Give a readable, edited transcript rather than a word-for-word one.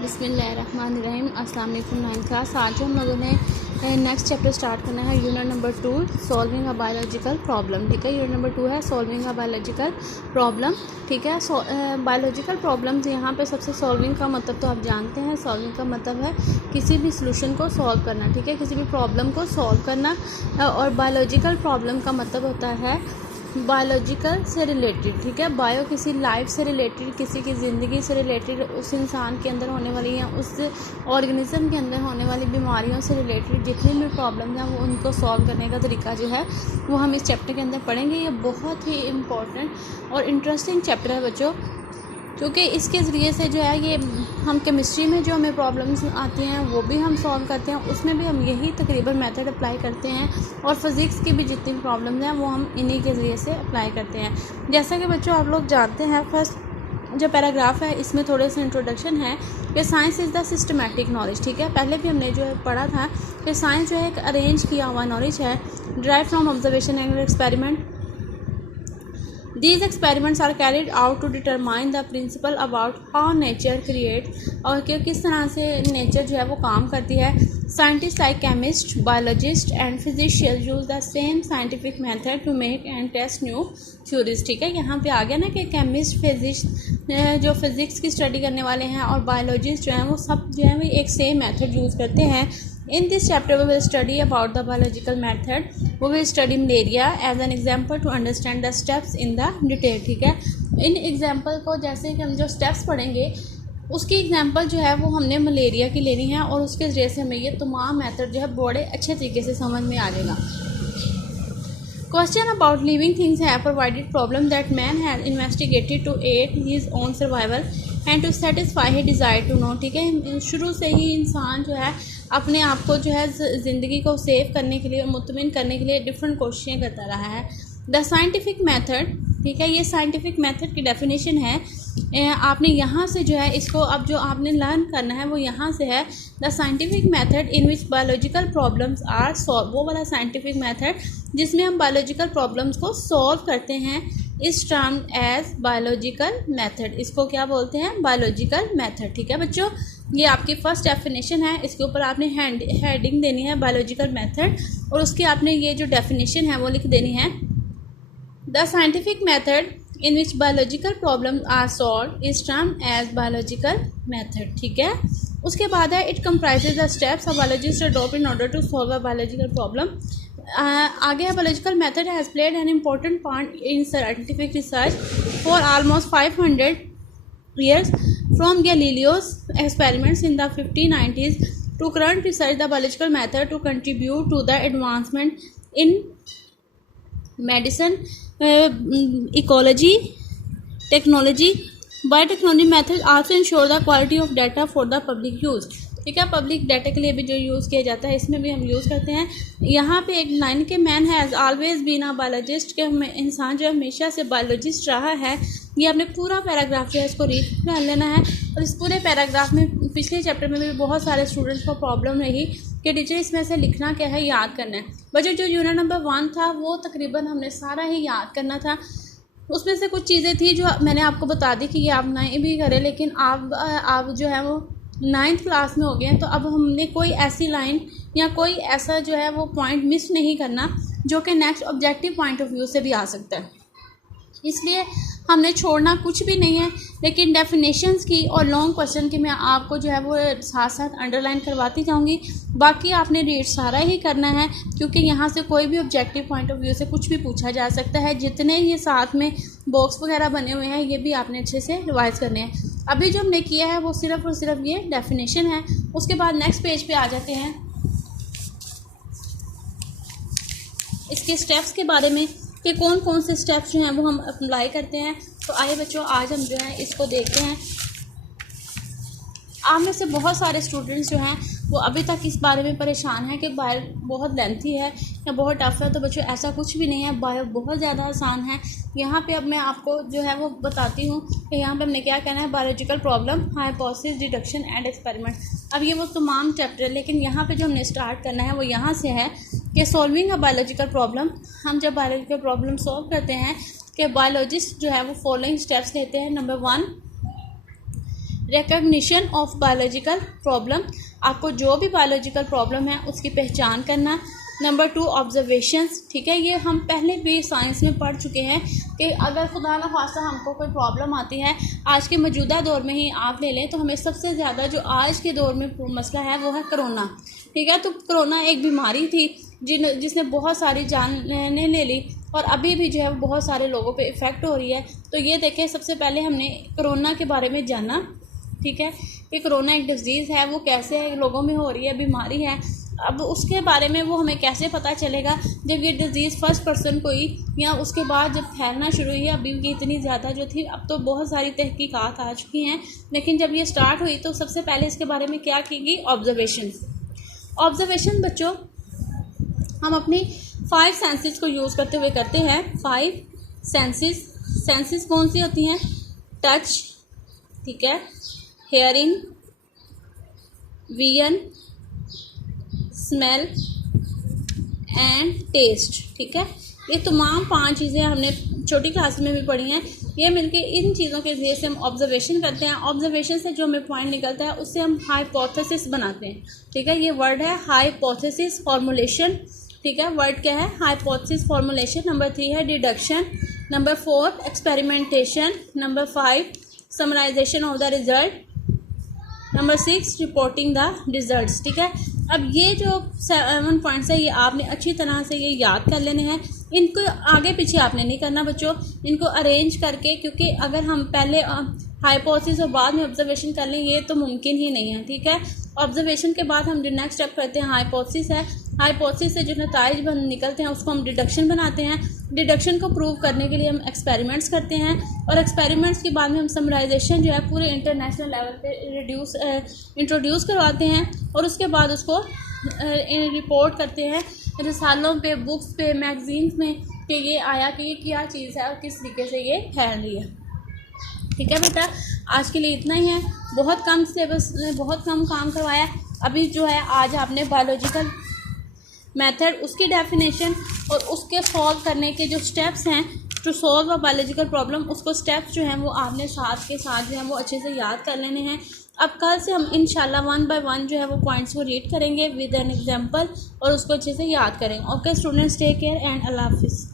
बिस्मिल्लाहिर्रहमानिर्रहीम। अस्सलाम वालेकुम। 9th class. आज हम लोगों ने नेक्स्ट चैप्टर स्टार्ट करना है, unit number 2, solving a biological problem. ठीक है, यूनिट नंबर 2 है सॉल्विंग अ बायोलॉजिकल प्रॉब्लम। ठीक है, बायोलॉजिकल प्रॉब्लम्स यहाँ पे सबसे सॉल्विंग का मतलब तो आप जानते हैं। सॉल्विंग का मतलब है किसी भी सोल्यूशन को सॉल्व करना। ठीक है, किसी भी प्रॉब्लम को सॉल्व करना। और बायोलॉजिकल प्रॉब्लम का मतलब होता है बायोलॉजिकल से रिलेटेड। ठीक है, बायो किसी लाइफ से रिलेटेड, किसी की ज़िंदगी से रिलेटेड, उस इंसान के अंदर होने वाली या उस ऑर्गेनिज्म के अंदर होने वाली बीमारियों से रिलेटेड जितनी भी प्रॉब्लम्स हैं वो उनको सॉल्व करने का तरीका जो है वो हम इस चैप्टर के अंदर पढ़ेंगे। ये बहुत ही इम्पोर्टेंट और इंटरेस्टिंग चैप्टर है बच्चों, क्योंकि इसके ज़रिए से जो है ये हम केमिस्ट्री में जो हमें प्रॉब्लम्स आती हैं वो भी हम सॉल्व करते हैं, उसमें भी हम यही तकरीबन मेथड अप्लाई करते हैं। और फिज़िक्स की भी जितनी प्रॉब्लम्स हैं वो हम इन्हीं के ज़रिए से अप्लाई करते हैं। जैसा कि बच्चों आप लोग जानते हैं, फर्स्ट जो पैराग्राफ है इसमें थोड़े से इंट्रोडक्शन है कि science is the systematic knowledge. ठीक है, पहले भी हमने जो है पढ़ा था कि साइंस जो है एक अरेंज किया हुआ नॉलेज है, drive from observation and experiment. These experiments are carried out to determine the principle about how nature creates, और कि किस तरह से नेचर जो है वो काम करती है। Scientists like chemists, biologists and physicians use the same scientific method to make and test new theories। ठीक है, यहाँ पे आ गया ना कि केमिस्ट, फिजिक्स जो फिज़िक्स की स्टडी करने वाले हैं और बायोलॉजिस्ट जो हैं वो सब जो है वो एक सेम मेथड यूज़ करते हैं। In this chapter we will study about the biological method. We will study malaria as an example to understand the steps in the detail। ठीक है, इन एग्जाम्पल को जैसे कि हम जो स्टेप्स पढ़ेंगे उसकी एग्जाम्पल जो है वो हमने मलेरिया की लेनी है और उसके ज़रिए से हमें ये तमाम मेथड जो है बड़े अच्छे तरीके से समझ में आ जाएगा। Question about living things have provided problem that man has investigated to aid his own survival and to satisfy his desire to know। ठीक है, शुरू से ही इंसान जो है अपने आप को जो है ज़िंदगी को सेव करने के लिए, मुतमिन करने के लिए डिफरेंट कोशिशें करता रहा है। द साइंटिफिक मेथड, ठीक है, ये साइंटिफिक मेथड की डेफिनेशन है। आपने यहाँ से जो है इसको अब जो आपने लर्न करना है वो यहाँ से है। The scientific method in which biological problems are solve, वो वाला साइंटिफिक मेथड जिसमें हम बायोलॉजिकल प्रॉब्लम्स को सॉल्व करते हैं इस टर्म एज बायोलॉजिकल मेथड। इसको क्या बोलते हैं? Biological method. ठीक है बच्चों, ये आपकी फर्स्ट डेफिनेशन है, इसके ऊपर आपने हेडिंग देनी है बायोलॉजिकल मेथड और उसकी आपने ये जो डेफिनेशन है वो लिख देनी है। The scientific method in which biological problem are solve is term as biological method. ठीक है, उसके बाद है it comprises the steps a biologist adopt in order to solve a biological problem. आगे है biological method has played an important part in scientific research for almost 500 years from Galileo's experiments in the 1590s to current research. The biological method to contribute to the advancement in medicine, ecology, technology. Biotechnology methods also ensure the quality of data for the public use। ठीक है, public data के लिए भी जो use किया जाता है इसमें भी हम यूज़ करते हैं। यहाँ पे एक लाइन के man has always been a biologist, के इंसान जो हमेशा से बायोलॉजिस्ट रहा है। ये आपने पूरा पैराग्राफ जो है इसको रीड कर लेना है। और इस पूरे पैराग्राफ में पिछले चैप्टर में भी बहुत सारे स्टूडेंट्स को प्रॉब्लम रही कि टीचर इसमें से लिखना क्या है, याद करना है। बच्चों जो यूनिट नंबर 1 था वो तकरीबन हमने सारा ही याद करना था। उसमें से कुछ चीज़ें थी जो मैंने आपको बता दी कि ये आप नहीं भी करें, लेकिन आप जो है वो 9th क्लास में हो गए हैं, तो अब हमने कोई ऐसी लाइन या कोई ऐसा जो है वो पॉइंट मिस नहीं करना जो कि next objective point of view से भी आ सकता है। इसलिए हमने छोड़ना कुछ भी नहीं है, लेकिन डेफिनेशंस की और लॉन्ग क्वेश्चन की मैं आपको जो है वो साथ साथ अंडरलाइन करवाती जाऊंगी। बाकी आपने रीड सारा ही करना है, क्योंकि यहाँ से कोई भी ऑब्जेक्टिव पॉइंट ऑफ व्यू से कुछ भी पूछा जा सकता है। जितने ये साथ में बॉक्स वगैरह बने हुए हैं ये भी आपने अच्छे से रिवाइज करने हैं। अभी जो हमने किया है वो सिर्फ और सिर्फ ये डेफिनेशन है। उसके बाद नेक्स्ट पेज पे आ जाते हैं इसके स्टेप्स के बारे में कि कौन कौन से स्टेप्स जो हैं वो हम अप्लाई करते हैं। तो आइए बच्चों, आज हम जो है इसको देखते हैं। आप में से बहुत सारे स्टूडेंट्स जो हैं वो अभी तक इस बारे में परेशान हैं कि बायो बहुत लेंथी है या बहुत टफ है। तो बच्चों ऐसा कुछ भी नहीं है, बायो बहुत ज़्यादा आसान है। यहाँ पे अब मैं आपको जो है वो बताती हूँ कि यहाँ पे हमने क्या कहना है, biological problem, hypothesis, deduction and experiment. अब ये वो तमाम चैप्टर है, लेकिन यहाँ पे जो हमने स्टार्ट करना है वो यहाँ से है कि सॉल्विंग अ बायोलॉजिकल प्रॉब्लम। हम जब बायोलॉजिकल प्रॉब्लम सॉल्व करते हैं कि बायोलॉजिस्ट जो है वो फॉलोइंग स्टेप्स लेते हैं। Number 1, recognition of biological problem, आपको जो भी बायोलॉजिकल प्रॉब्लम है उसकी पहचान करना। नंबर 2 ऑब्जर्वेशंस, ठीक है, ये हम पहले भी साइंस में पढ़ चुके हैं कि अगर खुदा न खास्ता हमको कोई प्रॉब्लम आती है, आज के मौजूदा दौर में ही आप ले लें तो हमें सबसे ज़्यादा जो आज के दौर में मसला है वो है कोरोना, ठीक है। तो कोरोना एक बीमारी थी जिसने बहुत सारी जानें ले ली और अभी भी जो है वो बहुत सारे लोगों पे इफ़ेक्ट हो रही है। तो ये देखें, सबसे पहले हमने कोरोना के बारे में जाना, ठीक है, कि कोरोना एक डिजीज़ है, वो कैसे लोगों में हो रही है, बीमारी है। अब उसके बारे में वो हमें कैसे पता चलेगा जब ये डिज़ीज़ फर्स्ट पर्सन कोई या उसके बाद जब फैलना शुरू हुई। अभी की इतनी ज़्यादा जो थी, अब तो बहुत सारी तहकीकात आ चुकी हैं, लेकिन जब ये स्टार्ट हुई तो सबसे पहले इसके बारे में क्या की गई, ऑब्जर्वेशन बच्चों हम अपनी 5 सेंसेस को यूज़ करते हुए करते हैं। 5 सेंसेस कौन सी होती हैं, टच, ठीक है, hearing, vision, smell and taste, ठीक है। ये तमाम 5 चीज़ें हमने छोटी क्लास में भी पढ़ी हैं। ये मिलके इन चीज़ों के ज़रिए से हम ऑब्जर्वेशन करते हैं। ऑब्जर्वेशन से जो हमें पॉइंट निकलता है उससे हम हाइपोथेसिस बनाते हैं, ठीक है। ये वर्ड है हाइपोथेसिस फॉर्मुलेशन, ठीक है। वर्ड क्या है, हाइपोथेसिस फॉर्मुलेशन। नंबर 3 है deduction. Number 4 experimentation. Number 5 summarization of the result. Number 6 reporting the results, ठीक है। अब ये जो 7 पॉइंट्स है ये आपने अच्छी तरह से ये याद कर लेने हैं। इनको आगे पीछे आपने नहीं करना बच्चों, इनको अरेंज करके, क्योंकि अगर हम पहले हाइपोथेसिस और बाद में ऑब्जर्वेशन कर लें ये तो मुमकिन ही नहीं है, ठीक है। ऑब्जर्वेशन के बाद हम जो नेक्स्ट स्टेप करते हैं हाइपोथेसिस है। हाइपोथेसिस से जो नताइज निकलते हैं उसको हम डिडक्शन बनाते हैं। डिडक्शन को प्रूव करने के लिए हम एक्सपेरिमेंट्स करते हैं और एक्सपेरिमेंट्स के बाद में हम समराइजेशन जो है पूरे इंटरनेशनल लेवल पे इंट्रोड्यूस करवाते हैं और उसके बाद उसको रिपोर्ट करते हैं रिसालों पे, बुक्स पे, मैगजीन्स में कि ये आया कि ये क्या चीज़ है और किस तरीके से ये फैल रही है, ठीक है बेटा। आज के लिए इतना ही है, बहुत कम सिलेबस में बहुत कम काम करवाया। अभी जो है आज आपने बायोलॉजिकल मेथड, उसकी डेफिनेशन और उसके सॉल्व करने के जो स्टेप्स हैं to solve a biological problem, उसको स्टेप्स जो हैं वो आपने साथ के साथ जो है वो अच्छे से याद कर लेने हैं। अब कल से हम इंशाल्लाह 1 बाय 1 जो है वो पॉइंट्स को रीड करेंगे विद एन एग्जांपल और उसको अच्छे से याद करेंगे। Okay students, take care and अल्लाह हाफिज़।